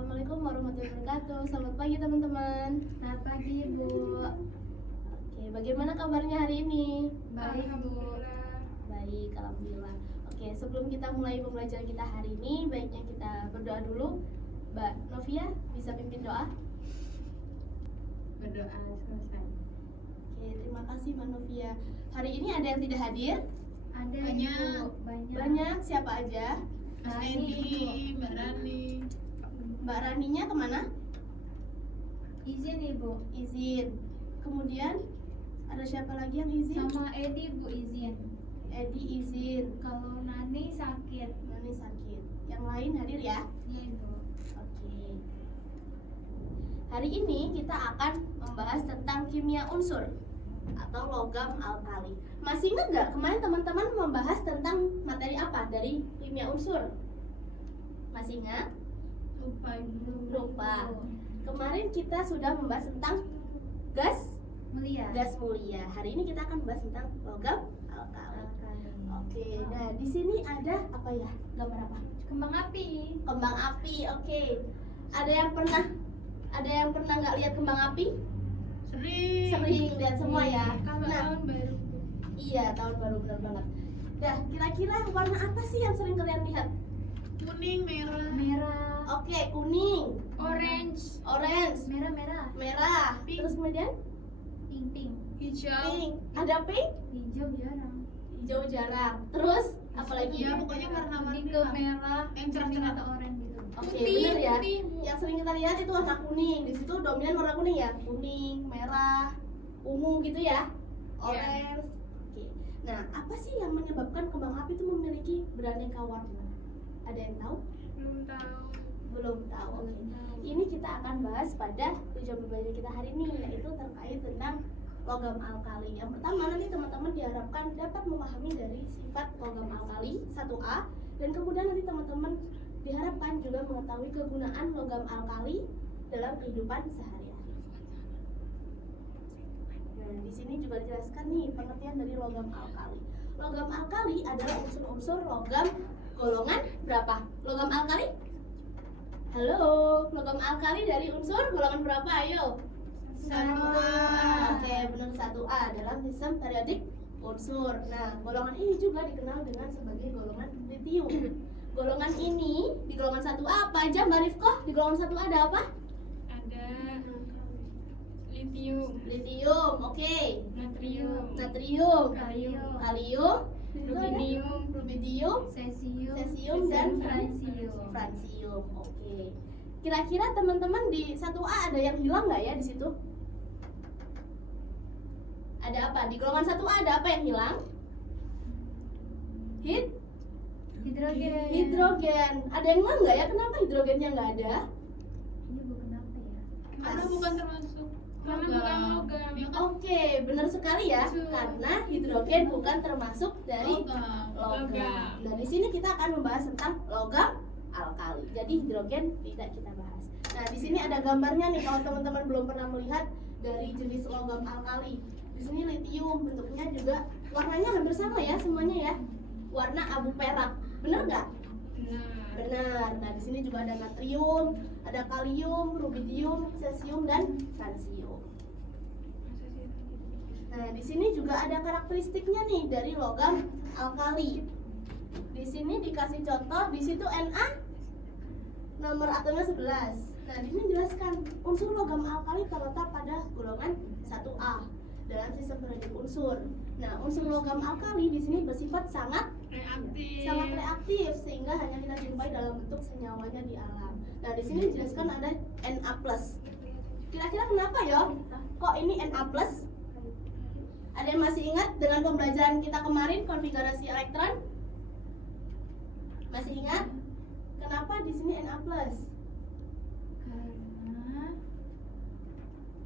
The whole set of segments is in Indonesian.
Assalamualaikum warahmatullahi wabarakatuh. Selamat pagi teman-teman. Selamat pagi Bu. Oke, bagaimana kabarnya hari ini? Baik Bu. Baik, alhamdulillah. Oke, sebelum kita mulai pembelajaran kita hari ini, baiknya kita berdoa dulu. Mbak Novia, bisa pimpin doa? Berdoa selesai. Oke, terima kasih Mbak Novia. Hari ini ada yang tidak hadir? Ada Banyak. Bu. Banyak, siapa aja? Mas Rani, Edi, Mbak Rani. Mbak Raninya kemana? Izin Ibu. Izin. Kemudian ada siapa lagi yang izin? Sama Edi Bu izin. Edi izin. Kalau Nani sakit. Nani sakit. Yang lain hadir ya? Iya Bu. Oke. Hari ini kita akan membahas tentang kimia unsur atau logam alkali. Masih ingat nggak kemarin teman-teman membahas tentang materi apa dari kimia unsur? Masih ingat? Lupa. Kemarin kita sudah membahas tentang gas Mulia. mulia. Hari ini kita akan membahas tentang logam alkali. Oke. Nah, di sini ada apa ya? Gambar apa? Kembang api. Kembang api. Oke. Ada yang pernah nggak lihat kembang api? Sering lihat semua ya. Kalau Nah, tahun baru. iya, tahun baru, benar banget. Nah, kira-kira warna apa sih yang sering kalian lihat? Kuning, merah, Merah. Oke, kuning, orange, orange, Merah. merah, Pink. terus kemudian Pink. hijau. pink. Ada pink, Hijau jarang. hijau jarang. Terus apa lagi? Ya, pokoknya warna-warni Kuning ke lah. merah, Yang kuning cerah-cerah. atau oranye gitu. Oke, Putih, benar ya. putih. Yang sering kita lihat itu warna kuning. Di situ dominan warna kuning ya, kuning, merah, ungu gitu ya, orange. Oke. Nah, apa sih yang menyebabkan kembang api itu memiliki beraneka warna? Ada yang tahu? Belum tahu. Belum tahu. Oke. Ini kita akan bahas pada tujuan pembelajaran kita hari ini, yaitu terkait tentang logam alkali. Yang pertama, nanti teman-teman diharapkan dapat memahami dari sifat logam alkali 1A, dan kemudian nanti teman-teman diharapkan juga mengetahui kegunaan logam alkali dalam kehidupan sehari-hari. Nah, di sini juga dijelaskan nih pengertian dari logam alkali. Logam alkali adalah unsur-unsur logam golongan berapa? Logam alkali? Halo, logam alkali dari unsur golongan berapa? Ayo. 1A. Oke, benar 1A dalam sistem periodik unsur. Nah, golongan ini juga dikenal dengan sebagai golongan litium. Golongan ini di golongan 1A apa aja Mbak Rifko? Di golongan 1A ada apa? Ada lithium, Litium, oke. natrium, Natrium, Kalium. kalium, itu ada rubidium, rubidium, Cesium. cesium dan Francium. francium. Oke. Kira-kira teman-teman di 1A ada yang hilang nggak ya di situ? Ada apa? Di golongan 1A ada apa yang hilang? Hidrogen. Hidrogen. Ada yang nggak ya? Kenapa hidrogennya nggak ada? Ini bukan apa ya? karena bukan termasuk. Karena bukan logam. Ya kan? Oke, benar sekali ya. Betul. Karena hidrogen bukan termasuk dari logam. Nah, di sini kita akan membahas tentang logam alkali. Jadi hidrogen tidak kita bahas. Nah, di sini ada gambarnya nih kalau teman-teman belum pernah melihat dari jenis logam alkali. Di sini litium, bentuknya juga warnanya hampir sama ya semuanya ya. Warna abu perak. Benar nggak? Benar. Benar. Nah, di sini juga ada natrium, ada kalium, rubidium, cesium dan francium. Nah, di sini juga ada karakteristiknya nih dari logam alkali. Di sini dikasih contoh, di situ Na nomor atomnya 11. Nah, di sini jelaskan unsur logam alkali terletak pada golongan 1A dalam sistem periodik unsur. Nah, unsur logam alkali di sini bersifat sangat reaktif sehingga hanya kita jumpai dalam bentuk senyawanya di alam. Nah, di sini dijelaskan ada Na+. Kira-kira kenapa ya? Kok ini Na+? Ada yang masih ingat dengan pembelajaran kita kemarin konfigurasi elektron? Masih ingat? Kenapa di sini Na+?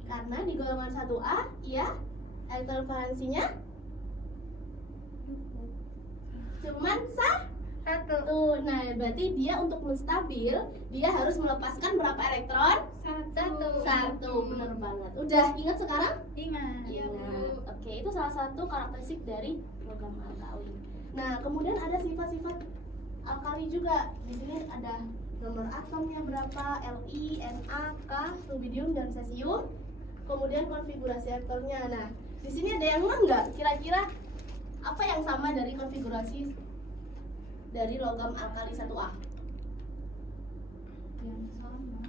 Karena di golongan 1A, ya, elektron valensinya cuman satu. Nah, berarti dia untuk menstabil, dia harus melepaskan berapa elektron? Satu. Benar banget. Udah ingat sekarang? Ingat. Ingat. Oke, itu salah satu karakteristik dari logam alkali. Nah, kemudian ada sifat-sifat alkali juga. Di sini ada nomor atomnya berapa, Li, Na, K, rubidium dan cesium. Kemudian konfigurasi reaktornya. Nah, di sini ada yang nggak? Kira-kira apa yang sama dari konfigurasi dari logam alkali 1A? Yang sama.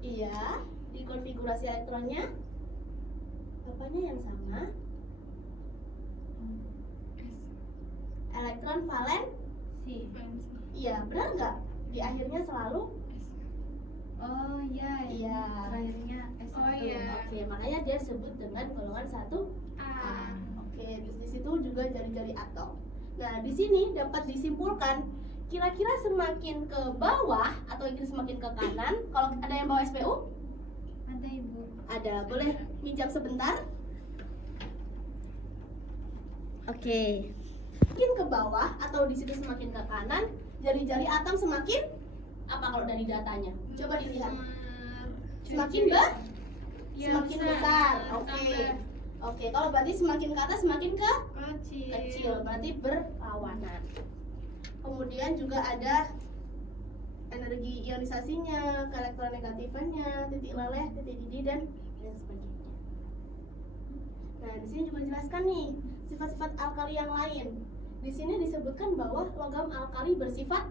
Iya, di konfigurasi elektronnya apanya yang sama? Elektron valen? Si. Iya, benar nggak? Di akhirnya selalu? Oh iya. Iya. Terakhirnya S1. Oh, iya. Oke, makanya dia disebut dengan golongan 1A. Oke, di situ juga jari-jari atom. Nah, di sini dapat disimpulkan kira-kira semakin ke bawah atau semakin ke kanan. Kalau ada yang bawa SPU? Ada Ibu. Ada, boleh minjam sebentar? Oke. Semakin ke bawah atau di situ semakin ke kanan, jari-jari atom semakin apa kalau dari datanya? Coba dilihat. Semakin semakin besar. Oke. Oke, kalau berarti semakin ke atas semakin ke kecil, berarti berlawanan. Kemudian juga ada energi ionisasinya, keelektronegatifannya, titik leleh, titik didih dan sebagainya. Nah, di sini juga dijelaskan nih sifat-sifat alkali yang lain. Di sini disebutkan bahwa logam alkali bersifat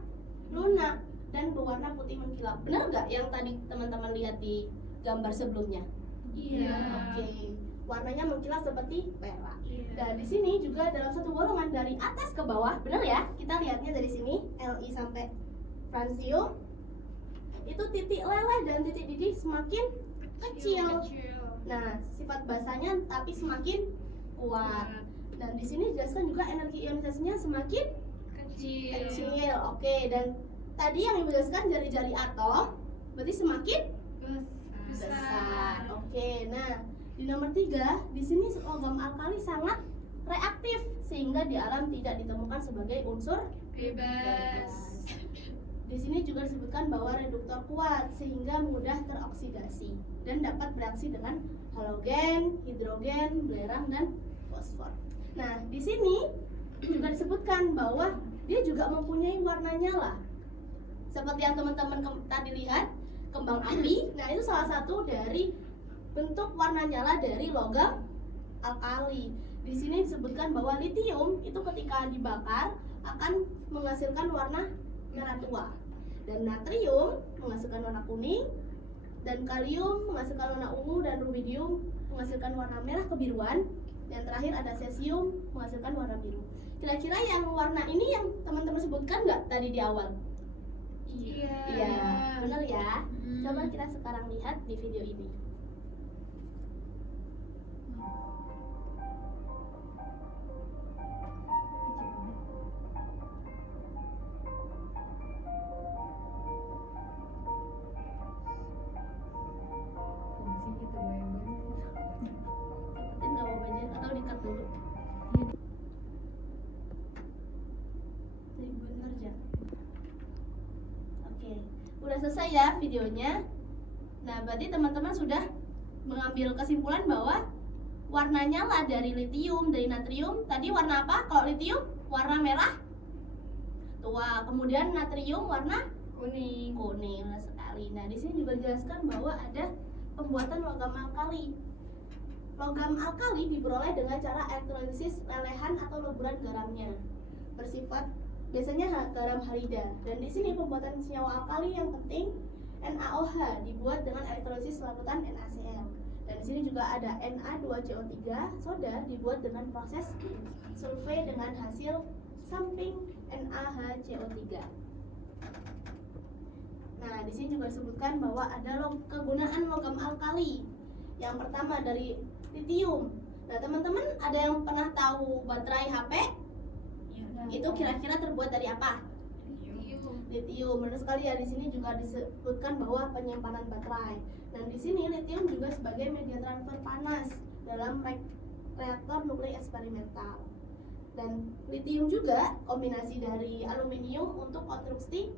lunak dan berwarna putih mengkilap. Benar nggak yang tadi teman-teman lihat di gambar sebelumnya? Iya. Oke. Warnanya mengkilat seperti perak. Iya. Dan di sini juga dalam satu golongan dari atas ke bawah, benar ya? Kita lihatnya dari sini, Li sampai francium. Itu titik leleh dan titik didih semakin kecil. Nah, sifat basanya tapi semakin kuat. Dan di sini dijelaskan juga energi ionisasinya semakin kecil. Oke, dan tadi yang Ibu jelaskan jari-jari atom berarti semakin besar. Oke, nah di nomor 3, di sini logam alkali sangat reaktif sehingga di alam tidak ditemukan sebagai unsur Bebas. Di sini juga disebutkan bahwa reduktor kuat sehingga mudah teroksidasi dan dapat bereaksi dengan halogen, hidrogen, belerang dan fosfor. Nah, di sini juga disebutkan bahwa dia juga mempunyai warna nyala. Seperti yang teman-teman tadi lihat, kembang api. Nah, itu salah satu dari bentuk warna nyala dari logam alkali. Di sini disebutkan bahwa litium itu ketika dibakar akan menghasilkan warna merah tua. Dan natrium menghasilkan warna kuning, dan kalium menghasilkan warna ungu, dan rubidium menghasilkan warna merah kebiruan. Yang terakhir ada cesium menghasilkan warna biru. Kira-kira yang warna ini yang teman-teman sebutkan nggak tadi di awal? Iya. Iya, benar ya. Coba kita sekarang lihat di video ini. Cepetin nggak mau belajar atau di-cut dulu? Jadi bener ya. Oke, udah selesai ya videonya. Nah, berarti teman-teman sudah mengambil kesimpulan bahwa warna nyala dari litium, dari natrium, tadi warna apa? Kalau litium warna merah tua, kemudian natrium warna Kuning. kuning sekali. Nah, di sini juga dijelaskan bahwa ada pembuatan logam alkali. Logam alkali diperoleh dengan cara elektrolisis lelehan atau leburan garamnya. Bersifat biasanya garam halida. Dan di sini pembuatan senyawa alkali yang penting NaOH dibuat dengan elektrolisis larutan NaCl. Dan di sini juga ada Na2CO3 soda dibuat dengan proses sulfai dengan hasil samping NaHCO3. Nah, di sini juga disebutkan bahwa ada kegunaan logam alkali. Yang pertama dari litium. Nah, teman-teman ada yang pernah tahu baterai HP? Itu kira-kira terbuat dari apa? Litium. Benar sekali ya, di sini juga disebutkan bahwa penyimpanan baterai. Dan di sini litium juga sebagai media transfer panas dalam reaktor nuklir eksperimental. Dan litium juga kombinasi dari aluminium untuk konstruksi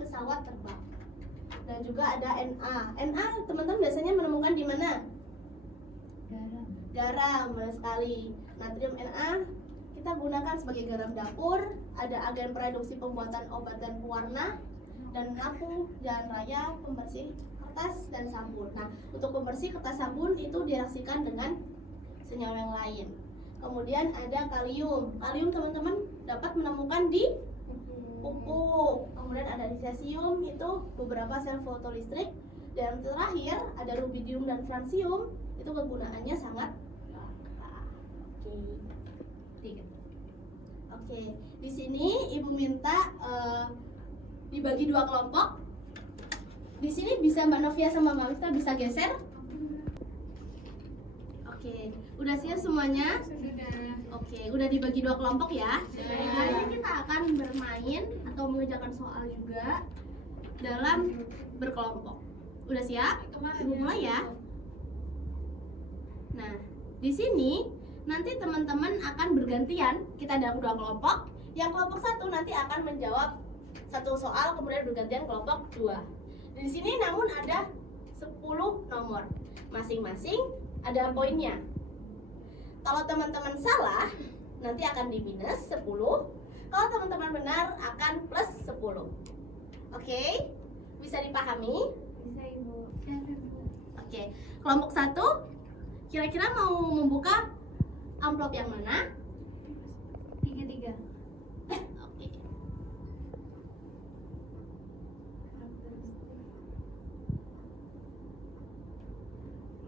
pesawat terbang. Dan juga ada Na. Na teman-teman biasanya menemukan di mana? Garam, benar sekali. Natrium Na kita gunakan sebagai garam dapur. Ada agen produksi pembuatan obat dan pewarna. dan lampu, jalan raya, pembersih kertas dan sabun. Nah, untuk pembersih kertas sabun itu direaksikan dengan senyawa yang lain. Kemudian ada kalium. Kalium teman-teman dapat menemukan di pupuk. Kemudian ada cesium, itu beberapa sel fotolistrik. Dan terakhir ada rubidium dan francium, itu kegunaannya sangat langka. Oke, di sini ibu minta dibagi 2 kelompok. Di sini bisa Mbak Novia sama Mbak Miftah bisa geser. Oke, udah siap semuanya? Sudah. Oke, udah dibagi 2 kelompok ya. Sudah. Hari ini kita akan bermain atau mengerjakan soal juga dalam berkelompok. Udah siap? Ibu mulai ya. Nah, di sini nanti teman-teman akan bergantian. Kita ada 2 kelompok. Yang kelompok 1 nanti akan menjawab 1 soal, kemudian bergantian kelompok 2. Di sini namun ada 10 nomor. Masing-masing ada poinnya. Kalau teman-teman salah, nanti akan di minus 10. Kalau teman-teman benar akan plus 10. Oke? Bisa dipahami? Bisa Ibu. Oke, kelompok 1 kira-kira mau membuka amplop yang mana? 3. Oke.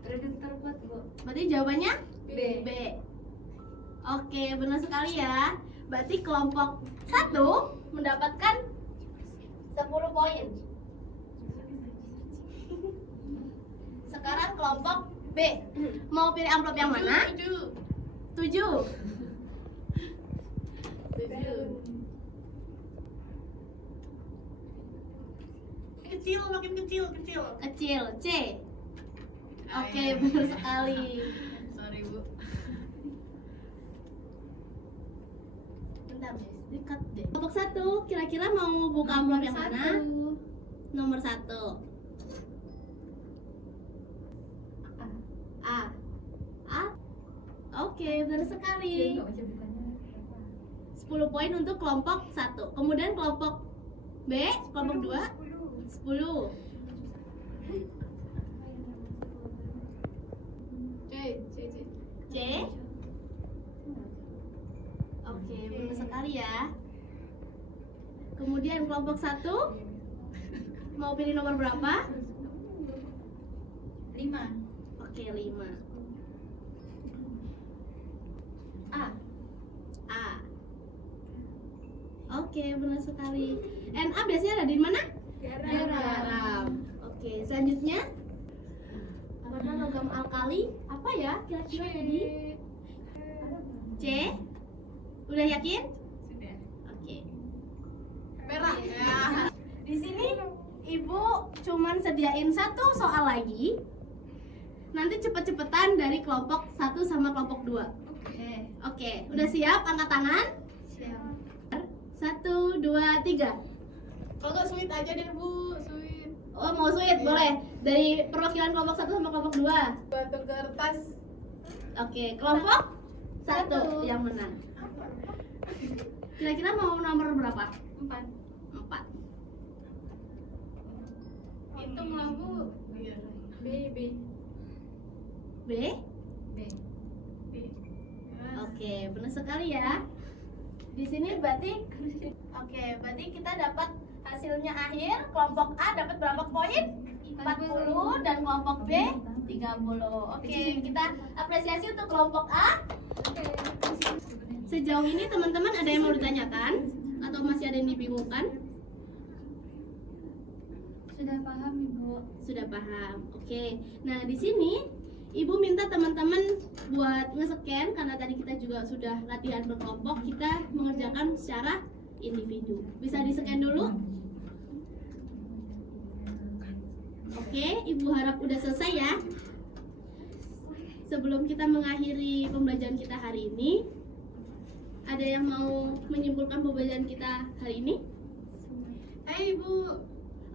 Kredit terbuat Bu. Berarti jawabannya B. B. Oke, benar sekali ya. Berarti kelompok 1 mendapatkan 10 poin. Sekarang kelompok B. Mau pilih amplop yang mana? 7. Kecil, makin kecil. Kecil, C. Oke, benar sekali. Sorry Bu. Bentar, Miss. Dekat deh. Kelompok 1 kira-kira mau buka amplop yang mana? Nomor 1. A. A. Oke, benar sekali. 10 poin untuk kelompok 1. Kemudian kelompok B, kelompok 2, 10. C. Oke, benar sekali ya. Kemudian kelompok 1 mau pilih nomor berapa? 5. Oke, 5. A. A. Oke, benar sekali. Na biasanya ada di mana? Garam. Oke, selanjutnya warna logam alkali apa ya? Kira-kira jadi C. Udah yakin? Sudah. Oke. Merah. Di sini Ibu cuman sediain 1 soal lagi. Nanti cepet-cepetan dari kelompok 1 sama kelompok 2. Oke, udah siap? Angkat tangan. Siap. 1, 2, 3. Kalau nggak sweet aja deh Bu, sweet. Oh, mau sweet? Boleh. Dari perwakilan kelompok 1 sama kelompok 2. Batu kertas. Oke, kelompok 1 yang menang. Kira-kira mau nomor berapa? 4. 4. Hitung lah Bu. Iya. B. B? Oke, benar sekali ya. Di sini berarti berarti kita dapat hasilnya akhir. Kelompok A dapat berapa poin? 40 dan kelompok B 30. Oke, kita apresiasi untuk kelompok A. Sejauh ini teman-teman ada yang mau ditanyakan atau masih ada yang dibingungkan? Sudah paham Ibu. Sudah paham. Oke. Nah, di sini Ibu minta teman-teman buat nge-scan karena tadi kita juga sudah latihan berkelompok, kita mengerjakan secara individu. Bisa di-scan dulu? Oke, Ibu harap udah selesai ya. Sebelum kita mengakhiri pembelajaran kita hari ini, ada yang mau menyimpulkan pembelajaran kita hari ini? Hai Ibu.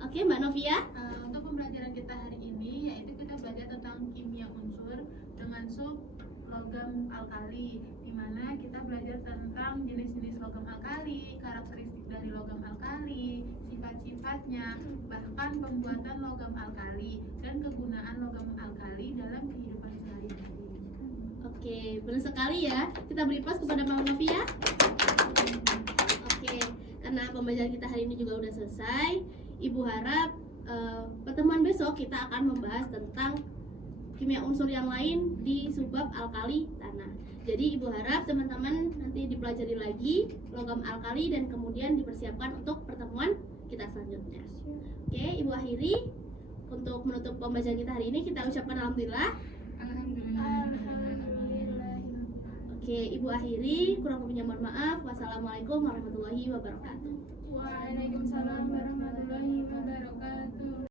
Oke, Mbak Novia. Untuk pembelajaran kita hari ini yaitu kita belajar tentang kimia unsur dengan sub logam alkali, di mana kita belajar tentang jenis-jenis logam alkali, karakteristik dari logam alkali, sifat sifat-sifatnya, bahkan pembuatan logam alkali dan kegunaan logam alkali dalam kehidupan sehari-hari. Oke, benar sekali ya. Kita beri plus kepada Mama Novia. Oke, karena pembelajaran kita hari ini juga udah selesai. Ibu harap pertemuan besok kita akan membahas tentang kimia unsur yang lain di subbab alkali tanah. Jadi ibu harap teman-teman nanti dipelajari lagi logam alkali dan kemudian dipersiapkan untuk pertemuan kita selanjutnya. Oke, ibu akhiri. Untuk menutup pembelajaran kita hari ini kita ucapkan alhamdulillah. Alhamdulillah. Oke, ibu akhiri. Kurang lebihnya mohon maaf. Wassalamualaikum warahmatullahi wabarakatuh. Waalaikumsalam warahmatullahi wabarakatuh.